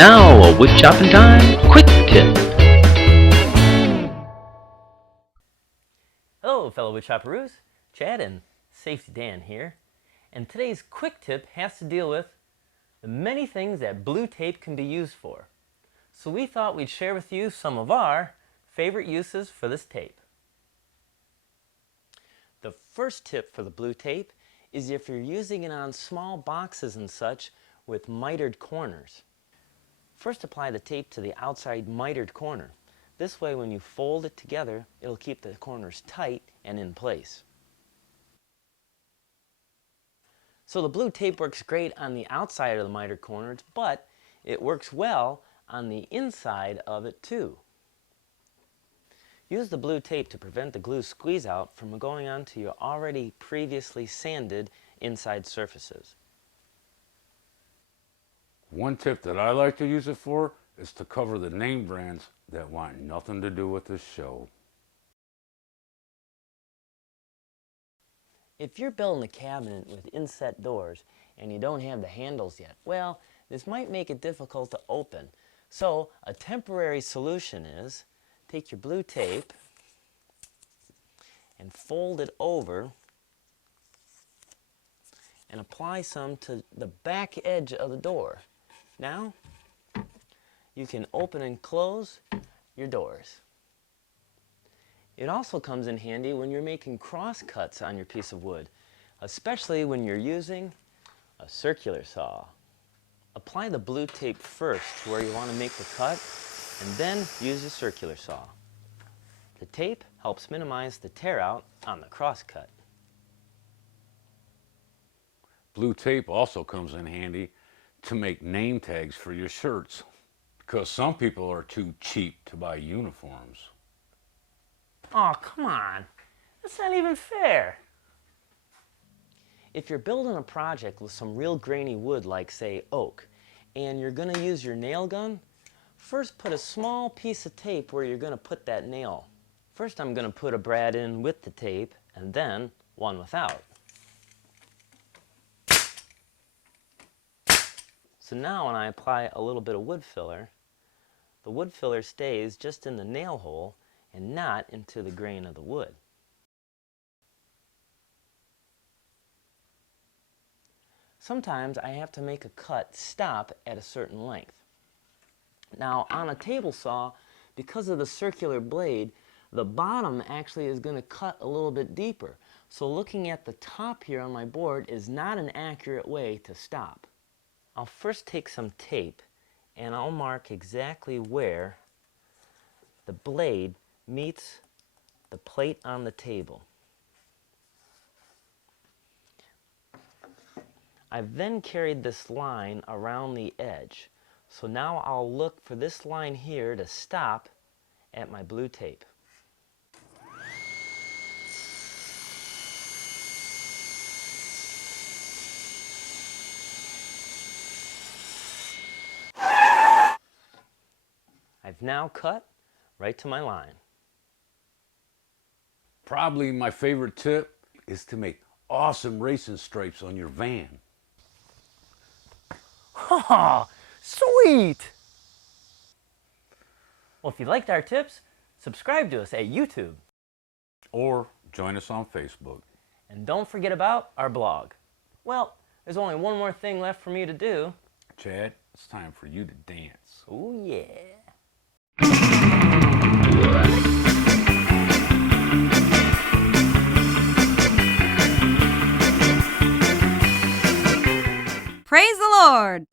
now a wood chopping time quick tip. Hello fellow wood chopperoos, Chad and Safety Dan here, and today's quick tip has to deal with the many things that blue tape can be used for. So we thought we'd share with you some of our favorite uses for this tape. The first tip for the blue tape is if you're using it on small boxes and such with mitered corners. First, apply the tape to the outside mitered corner. This way when you fold it together, it'll keep the corners tight and in place. So the blue tape works great on the outside of the mitered corners, but it works well on the inside of it too. Use the blue tape to prevent the glue squeeze out from going onto your already previously sanded inside surfaces. One tip that I like to use it for is to cover the name brands that want nothing to do with the show. If you're building a cabinet with inset doors and you don't have the handles yet, well, this might make it difficult to open. So a temporary solution is take your blue tape and fold it over and apply some to the back edge of the door. Now you can open and close your doors. It also comes in handy when you're making cross cuts on your piece of wood, especially when you're using a circular saw. Apply the blue tape first to where you want to make the cut, and then use a circular saw. The tape helps minimize the tear out on the cross cut. Blue tape also comes in handy to make name tags for your shirts, because some people are too cheap to buy uniforms. Oh, come on. That's not even fair. If you're building a project with some real grainy wood like, say, oak, and you're going to use your nail gun, first put a small piece of tape where you're going to put that nail. First I'm going to put a brad in with the tape, and then one without. So now when I apply a little bit of wood filler, the wood filler stays just in the nail hole and not into the grain of the wood. Sometimes I have to make a cut stop at a certain length. Now on a table saw, because of the circular blade, the bottom actually is going to cut a little bit deeper. So looking at the top here on my board is not an accurate way to stop. I'll first take some tape and I'll mark exactly where the blade meets the plate on the table. I've then carried this line around the edge. So now I'll look for this line here to stop at my blue tape. I've now cut right to my line. Probably my favorite tip is to make awesome racing stripes on your van. Oh, sweet! Well, if you liked our tips, subscribe to us at YouTube. Or join us on Facebook. And don't forget about our blog. Well, there's only one more thing left for me to do. Chad, it's time for you to dance. Oh yeah. Praise the Lord!